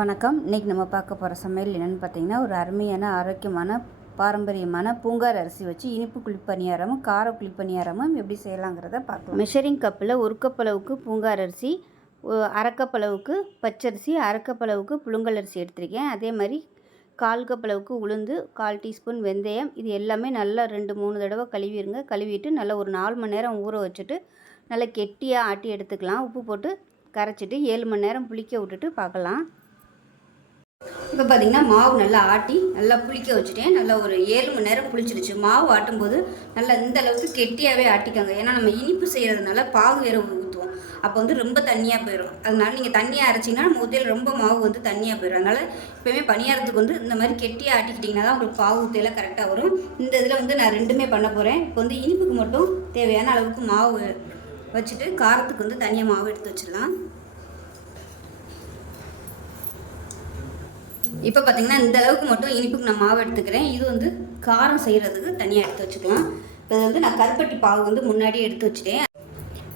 வணக்கம். இன்றைக்கி நம்ம பார்க்க போகிற சமையல் என்னென்னு பார்த்தீங்கன்னா, ஒரு அருமையான ஆரோக்கியமான பாரம்பரியமான பூங்கார் அரிசி வச்சு இனிப்பு குழிப்பணியாரமும் கார குழிப்பணியாரமும் எப்படி செய்யலாங்கிறத பார்க்கலாம். மெஷரிங் கப்பில் 1 கப் அளவுக்கு பூங்கார் அரிசி, 1/2 கப் அளவுக்கு பச்சரிசி, 1/2 கப் அளவுக்கு புழுங்கல் அரிசி எடுத்திருக்கேன். அதே மாதிரி 1/4 கப் அளவுக்கு உளுந்து, 1/4 டீஸ்பூன் வெந்தயம், இது எல்லாமே நல்லா 2-3 தடவை கழுவிடுங்க. கழுவிட்டு நல்லா ஒரு 4 மணி நேரம் ஊற வச்சுட்டு நல்லா கெட்டியாக ஆட்டி எடுத்துக்கலாம். உப்பு போட்டு கரைச்சிட்டு 7 மணி நேரம் புளிக்க விட்டுட்டு பார்க்கலாம். இப்போ பார்த்திங்கன்னா மாவு நல்லா ஆட்டி நல்லா புளிக்க வச்சுட்டேன். நல்லா ஒரு 7 மணி நேரம் புளிச்சிருச்சு. மாவு ஆட்டும்போது நல்லா இந்த அளவுக்கு கெட்டியாகவே ஆட்டிக்காங்க. ஏன்னா நம்ம இனிப்பு செய்கிறதுனால பாகு வேறு ஊற்றுவோம். அப்போ வந்து ரொம்ப தண்ணியாக போயிடும். அதனால நீங்கள் தண்ணியாக அரைச்சிங்கன்னா நம்ம ஊற்றியில் ரொம்ப மாவு வந்து தண்ணியாக போயிடும். அதனால் இப்போவே பணியாரத்துக்கு வந்து இந்த மாதிரி கெட்டியாக ஆட்டிக்கிட்டிங்கன்னா தான் உங்களுக்கு பாகு ஊற்றியெல்லாம் கரெக்டாக வரும். இந்த இதில் வந்து நான் 2மே பண்ண போகிறேன். இப்போ வந்து இனிப்புக்கு மட்டும் தேவையான அளவுக்கு மாவு வச்சுட்டு காரத்துக்கு வந்து தனியாக மாவு எடுத்து வச்சிடலாம். இப்போ பார்த்திங்கன்னா இந்த அளவுக்கு மட்டும் இனிப்புக்கு நான் மாவு எடுத்துக்கிறேன். இது வந்து காரம் செய்கிறதுக்கு தனியாக எடுத்து வச்சுக்கலாம். இப்போ இது வந்து நான் கருப்பட்டி பாவு வந்து முன்னாடியே எடுத்து வச்சுட்டேன்.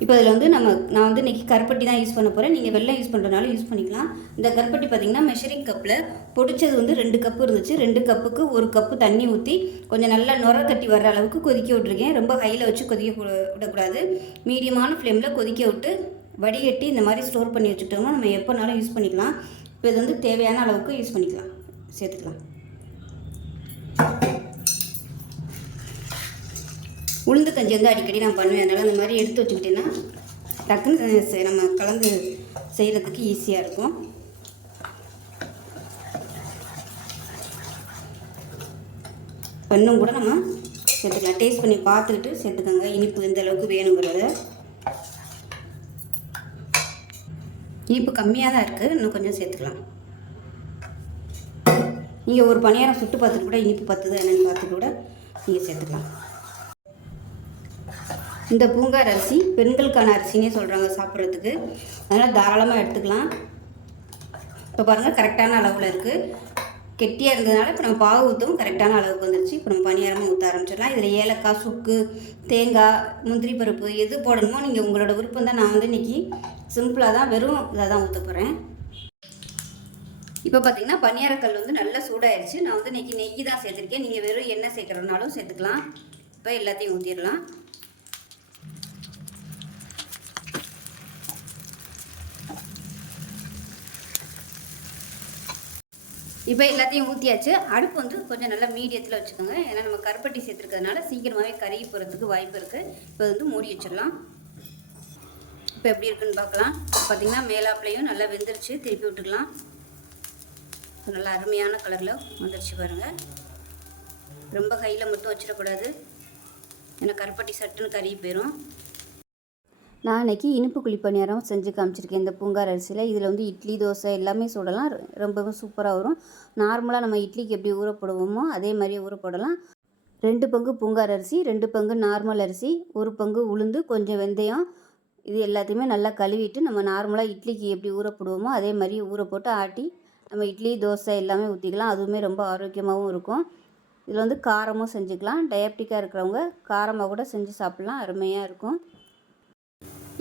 இப்போ இதில் வந்து நான் வந்து இன்றைக்கி கருப்பட்டி தான் யூஸ் பண்ண போகிறேன். நீங்கள் வெல்லம் யூஸ் பண்ணுறதுனால யூஸ் பண்ணிக்கலாம். இந்த கருப்பட்டி பார்த்திங்கன்னா மெஷரிங் கப்பில் பொடிச்சது வந்து 2 கப்பு இருந்துச்சு. 2 கப்புக்கு 1 கப்பு தண்ணி ஊற்றி கொஞ்சம் நல்லா நுர கட்டி வர்ற அளவுக்கு கொதிக்க விட்ருக்கேன். ரொம்ப ஹையில் வச்சு கொதிக்க விடக்கூடாது. மீடியமான ஃப்ளேமில் கொதிக்க விட்டு வடிகட்டி இந்த மாதிரி ஸ்டோர் பண்ணி வச்சுக்கிட்டோம்னா நம்ம எப்போனாலும் யூஸ் பண்ணிக்கலாம். இப்போ இது வந்து தேவையான அளவுக்கு யூஸ் பண்ணிக்கலாம், சேர்த்துக்கலாம். உளுந்து கஞ்சி வந்து அடிக்கடி நான் பண்ணுவேன். அதனால் இந்த மாதிரி எடுத்து வச்சுக்கிட்டேன்னா டக்குன்னு நம்ம கலந்து செய்கிறதுக்கு ஈஸியாக இருக்கும். இன்னும் கூட நம்ம சேர்த்துக்கலாம். டேஸ்ட் பண்ணி பார்த்துக்கிட்டு சேர்த்துக்கோங்க. இனிப்பு எந்த அளவுக்கு வேணுங்கிறத. இனிப்பு கம்மியாக தான் இருக்குது, இன்னும் கொஞ்சம் சேர்த்துக்கலாம். நீங்கள் ஒரு பணியாரம் சுட்டு பார்த்துட்டு கூட இனிப்பு பத்துது என்னென்னு பார்த்துட்டு கூட நீங்கள் சேர்த்துக்கலாம். இந்த பூங்கார் அரிசி பெண்களுக்கான அரிசினே சொல்கிறாங்க சாப்பிட்றதுக்கு. அதனால் தாராளமாக எடுத்துக்கலாம். இப்போ பாருங்கள் கரெக்டான அளவில் இருக்குது. கெட்டியாக இருந்ததுனால இப்போ நம்ம பாகு ஊற்றவும் கரெக்டான அளவுக்கு வந்துருச்சு. இப்போ நம்ம பணியாரமாக ஊற்ற ஆரம்பிச்சிடலாம். இதில் ஏலக்காய், சுக்கு, தேங்காய், முந்திரி பருப்பு எது போடணுமோ நீங்கள் உங்களோட விருப்பம் தான். நான் வந்து இன்றைக்கி சிம்பிளாக தான் வெறும் இதை தான் ஊற்ற போகிறேன். இப்போ பார்த்திங்கன்னா பணியாரக்கல் வந்து நல்லா சூடாகிடுச்சு. நான் வந்து இன்றைக்கி நெய் தான் சேர்த்துருக்கேன். நீங்கள் வெறும் எண்ணெய் சேர்க்குறதுனாலும் சேர்த்துக்கலாம். இப்போ எல்லாத்தையும் ஊற்றிடலாம். இப்போ எல்லாத்தையும் ஊற்றியாச்சு. அடுப்பு வந்து கொஞ்சம் நல்லா மீடியத்தில் வச்சுக்கோங்க. ஏன்னா நம்ம கருப்பட்டி சேர்த்துருக்கிறதுனால சீக்கிரமாகவே கருகி போகிறதுக்கு வாய்ப்பு இருக்குது. இப்போ வந்து மூடி வச்சிடலாம். இப்போ எப்படி இருக்குன்னு பார்க்கலாம். பார்த்திங்கன்னா மேலாப்புலையும் நல்லா வெந்துருச்சு. திருப்பி விட்டுக்கலாம். நல்லா அருமையான கலரில் வந்துருச்சு பாருங்கள். ரொம்ப ஹையில் மட்டும் வச்சிடக்கூடாது, ஏன்னா கருப்பட்டி சட்டுன்னு கருகி போயிடும். நான் அன்றைக்கி இனிப்பு குழிப்பணியாரம் செஞ்சு காமிச்சிருக்கேன் இந்த பூங்கார் அரிசியில். இதில் வந்து இட்லி, தோசை எல்லாமே சுடலாம். ரொம்பவும் சூப்பராக வரும். நார்மலாக நம்ம இட்லிக்கு எப்படி ஊறப்படுவோமோ அதே மாதிரி ஊறப்படலாம். 2 பங்கு பூங்கார் அரிசி, 2 பங்கு நார்மல் அரிசி, 1 பங்கு உளுந்து, கொஞ்சம் வெந்தயம், இது எல்லாத்தையுமே நல்லா கழுவிட்டு நம்ம நார்மலாக இட்லிக்கு எப்படி ஊறப்படுவோமோ அதே மாதிரி ஊற போட்டு ஆட்டி நம்ம இட்லி, தோசை எல்லாமே ஊற்றிக்கலாம். அதுவுமே ரொம்ப ஆரோக்கியமாகவும் இருக்கும். இதில் வந்து காரமும் செஞ்சுக்கலாம். டயபெட்டிக்காக இருக்கிறவங்க காரமாக கூட செஞ்சு சாப்பிட்லாம். அருமையாக இருக்கும்.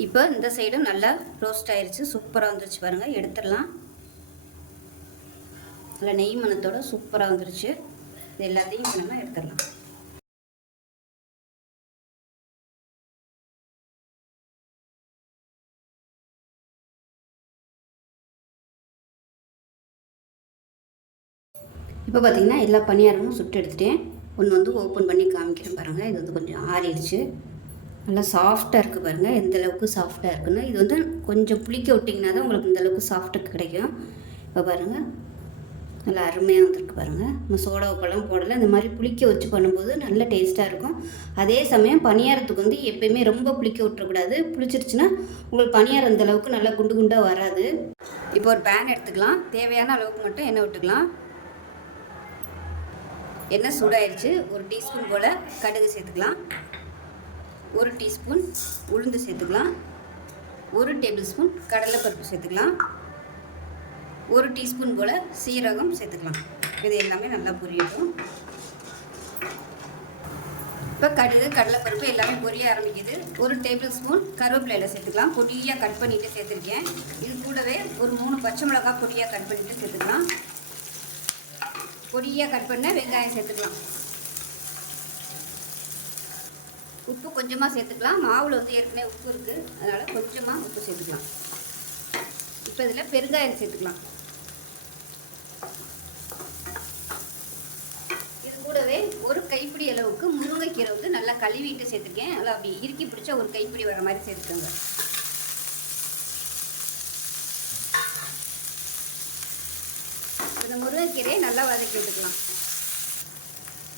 இப்போ இந்த சைடும் நல்லா ரோஸ்ட் ஆயிடுச்சு. சூப்பராக வந்துருச்சு பாருங்கள். எடுத்துடலாம். நல்லா நெய் மணத்தோட சூப்பராக வந்துருச்சு. இது எல்லாத்தையும் இப்போ நம்ம எடுத்துடலாம். இப்போ பார்த்திங்கன்னா எல்லா பணியாரமும் சுட்டு எடுத்துட்டேன். ஒன்று வந்து ஓப்பன் பண்ணி காமிக்கிறேன் பாருங்கள். இது வந்து கொஞ்சம் ஆறிடுச்சு. நல்லா சாஃப்டாக இருக்குது பாருங்கள். எந்த அளவுக்கு சாஃப்டாக இருக்குன்னு. இது வந்து கொஞ்சம் புளிக்க விட்டிங்கன்னா தான் உங்களுக்கு இந்த அளவுக்கு சாஃப்ட்டுக்கு கிடைக்கும். இப்போ பாருங்கள் நல்லா அருமையாக வந்துருக்கு பாருங்கள். நம்ம சோடா உப்பெல்லாம் போடலை. இந்த மாதிரி புளிக்க வச்சு பண்ணும்போது நல்ல டேஸ்ட்டாக இருக்கும். அதே சமயம் பணியாரத்துக்கு வந்து எப்போயுமே ரொம்ப புளிக்க விட்டுறக்கூடாது. புளிச்சிருச்சுன்னா உங்களுக்கு பணியாரம் இந்த அளவுக்கு நல்லா குண்டு குண்டாக வராது. இப்போ ஒரு பேன் எடுத்துக்கலாம். தேவையான அளவுக்கு மட்டும் எண்ணெய் விட்டுக்கலாம். எண்ணெய் சூடாயிடுச்சு. 1 டீஸ்பூன் போல் கடுகு சேர்த்துக்கலாம். 1 டீஸ்பூன் உளுந்து சேர்த்துக்கலாம். 1 டேபிள் ஸ்பூன் கடலைப்பருப்பு சேர்த்துக்கலாம். 1 டீஸ்பூன் போல் சீரகம் சேர்த்துக்கலாம். இது எல்லாமே நல்லா பொரியட்டும். இப்போ கடுகு கடலைப்பருப்பு எல்லாமே பொரிய ஆரம்பிக்குது. 1 டேபிள் ஸ்பூன் கருவேப்பிலையில் சேர்த்துக்கலாம். பொடியாக கட் பண்ணிவிட்டு சேர்த்துருக்கேன். இது கூடவே ஒரு 3 பச்சை மிளகாய் பொடியாக கட் பண்ணிவிட்டு சேர்த்துக்கலாம். பொடியாக கட் பண்ண வெங்காயம் சேர்த்துக்கலாம். உப்பு கொஞ்சமாக சேர்த்துக்கலாம். மாவில் வந்து ஏற்கனவே உப்பு இருக்குது, அதனால் கொஞ்சமாக உப்பு சேர்த்துக்கலாம். இப்போ இதில் பெருங்காயம் சேர்த்துக்கலாம். இது கூடவே ஒரு கைப்பிடி அளவுக்கு முருங்கைக்கீரை வந்து நல்லா கழுவிட்டு சேர்த்துருக்கேன். நல்லா அப்படி இறுக்கி பிடிச்சா ஒரு கைப்பிடி வர மாதிரி சேர்த்துக்கோங்க. இந்த முருங்கைக்கீரையை நல்லா வதக்கி விட்டுக்கலாம்.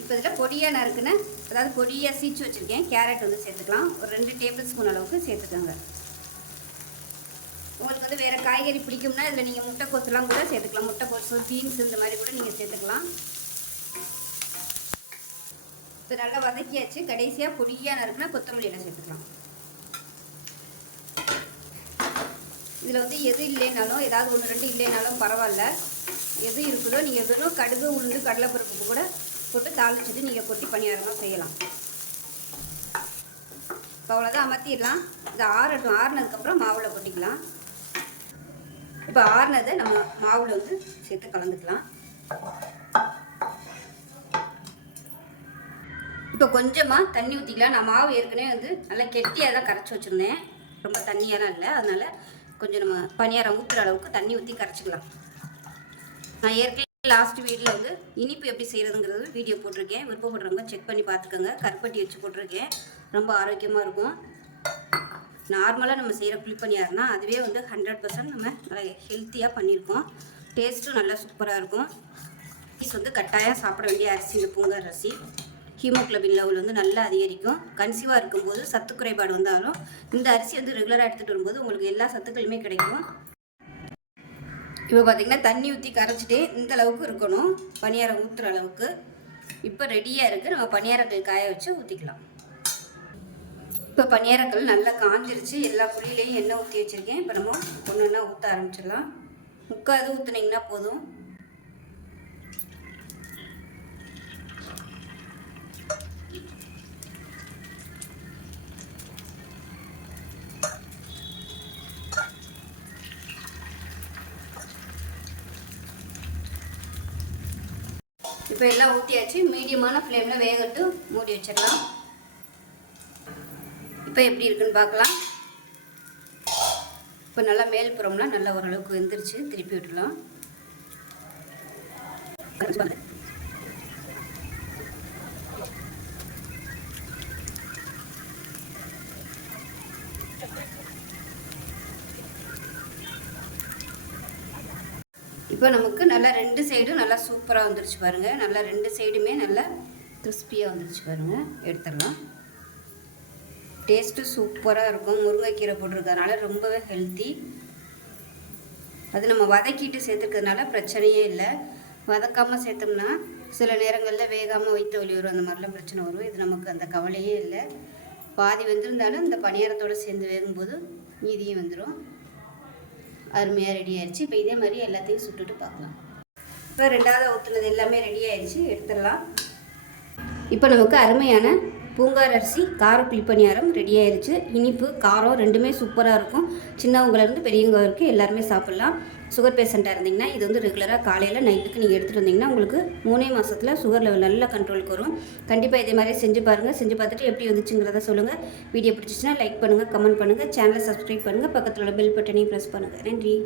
இப்போ இதில் பொடியாக நறுக்குன்னு, அதாவது பொடியாக சீச்சு வச்சுருக்கேன் கேரட் வந்து சேர்த்துக்கலாம். ஒரு 2 டேபிள் ஸ்பூன் அளவுக்கு சேர்த்துக்கோங்க. உங்களுக்கு வந்து வேறு காய்கறி பிடிக்கும்னா இதில் நீங்கள் முட்டைக்கோசுலாம் கூட சேர்த்துக்கலாம். முட்டைக்கோசு, பீன்ஸ் இந்த மாதிரி கூட நீங்கள் சேர்த்துக்கலாம். இப்போ நல்லா வதக்கியாச்சு. கடைசியாக பொடியாக நறுக்குனா கொத்தமல்லியில் சேர்த்துக்கலாம். இதில் வந்து எது இல்லைனாலும், ஏதாவது 1 2 இல்லைனாலும் பரவாயில்ல, எது இருக்குதோ நீங்கள் வெறும் கடுகு உளுந்து கடலைப்பருப்பு கூட போட்டு தாளிச்சிட்டு நீங்கள் கொட்டி பணியாரமாக செய்யலாம். இப்போ அவ்வளோதான், அமர்த்திடலாம். இது ஆறட்டும். ஆறுனதுக்கப்புறம் மாவில் கொட்டிக்கலாம். இப்போ ஆறுனதை நம்ம மாவில் வந்து சேர்த்து கலந்துக்கலாம். இப்போ கொஞ்சமாக தண்ணி ஊற்றிக்கலாம். நான் மாவு ஏற்கனவே வந்து நல்லா கெட்டியாக தான் கரைச்சி வச்சுருந்தேன், ரொம்ப தண்ணியாலாம் இல்லை. அதனால் கொஞ்சம் நம்ம பணியாரம் ஊற்றுற அளவுக்கு தண்ணி ஊற்றி கரைச்சிக்கலாம். நான் ஏற்கனவே லாஸ்ட் வீடியோவில் வந்து இனிப்பு எப்படி செய்கிறதுங்கிறது வீடியோ போட்டிருக்கேன். விருப்பப்படுறவங்க செக் பண்ணி பார்த்துக்கோங்க. கருப்பட்டி வச்சு போட்டிருக்கேன். ரொம்ப ஆரோக்கியமாக இருக்கும். நார்மலாக நம்ம செய்கிற குழிப்பணியாரம்னா அதுவே வந்து 100% நம்ம நல்லா ஹெல்த்தியாக பண்ணியிருக்கோம். டேஸ்ட்டும் நல்லா சூப்பராக இருக்கும். வந்து கட்டாயம் சாப்பிட வேண்டிய அரிசி இந்த பூங்கார் அரிசி. ஹீமோக்ளோபின் லெவல் வந்து நல்லா அதிகரிக்கும். கன்சீவாக இருக்கும்போது சத்து குறைபாடு வந்தாலும் இந்த அரிசி வந்து ரெகுலராக எடுத்துகிட்டு வரும்போது உங்களுக்கு எல்லா சத்துக்களுமே கிடைக்கும். இப்போ பார்த்திங்கன்னா தண்ணி ஊற்றி கரைச்சிட்டே இந்த அளவுக்கு இருக்கணும், பணியாரம் ஊற்றுற அளவுக்கு. இப்போ ரெடியாக இருக்குது. நம்ம பணியாரங்கள் காய வச்சு ஊற்றிக்கலாம். இப்போ பணியாரங்கள் நல்லா காஞ்சிருச்சு. எல்லா குழியிலையும் எண்ணெய் ஊற்றி வச்சுருக்கேன். இப்போ நம்ம ஒன்று ஒன்றா ஊற்ற ஆரம்பிச்சிடலாம். முக்காது ஊற்றுனீங்கன்னா போதும். இப்போ எல்லாம் ஊற்றியாச்சு. மீடியமான ஃப்ளேமில் வேகட்டு மூடி வச்சிடலாம். இப்போ எப்படி இருக்குன்னு பார்க்கலாம். இப்போ நல்லா மேல் புறம்லாம் நல்லா ஓரளவுக்கு வெந்துருச்சு. திருப்பி விட்டுடலாம். இப்போ நமக்கு நல்லா 2 சைடும் நல்லா சூப்பராக வந்துருச்சு பாருங்கள். நல்லா 2 சைடுமே நல்லா கிறிஸ்பியாக வந்துருச்சு பாருங்கள். எடுத்துடலாம். டேஸ்ட்டு சூப்பராக இருக்கும். முருங்கைக்கீரை போட்டிருக்கறதுனால ரொம்பவே ஹெல்த்தி. அது நம்ம வதக்கிட்டு சேர்த்துக்கிறதுனால பிரச்சனையே இல்லை. வதக்காமல் சேர்த்தோம்னா சில நேரங்களில் வேகாமல் வயிற்று வலி வரும், அந்த மாதிரிலாம் பிரச்சனை வரும். இது நமக்கு அந்த கவலையே இல்லை. பாதி வெந்திருந்தாலும் இந்த பணியாரத்தோடு சேர்ந்து வேகும்போது மீதியும் வந்துடும். அருமையாக ரெடி ஆயிடுச்சு. இப்போ இதே மாதிரி எல்லாத்தையும் சுட்டுட்டு பார்க்கலாம். இப்போ 2வது ஊற்றுனது எல்லாமே ரெடி ஆயிடுச்சு. எடுத்துடலாம். இப்போ நமக்கு அருமையான பூங்கார் அரிசி கார குழிப்பணியாரம் ரெடி ஆயிடுச்சு. இனிப்பு காரம் ரெண்டுமே சூப்பராக இருக்கும். சின்னவங்கலேருந்து பெரியவங்க வரைக்கும் எல்லாருமே சாப்பிட்லாம். சுகர் பேஷண்ட்டாக இருந்தீங்கன்னா இது வந்து ரெகுலராக காலையில் நைட்டுக்கு நீங்கள் எடுத்துகிட்டு வந்தீங்கன்னா உங்களுக்கு 3 மாதத்தில் சுகர் லெவல் நல்ல கண்ட்ரோலுக்கு வரும். கண்டிப்பாக இதே மாதிரி செஞ்சு பாருங்கள். செஞ்சு பார்த்துட்டு எப்படி வந்துச்சுங்கிறத சொல்லுங்கள். வீடியோ பிடிச்சிச்சுன்னா லைக் பண்ணுங்கள், கமெண்ட் பண்ணுங்கள், சேனலை சப்ஸ்கிரைப் பண்ணுங்கள், பக்கத்தில் உள்ள பெல் பட்டனையும் ப்ரெஸ் பண்ணுங்கள். நன்றி.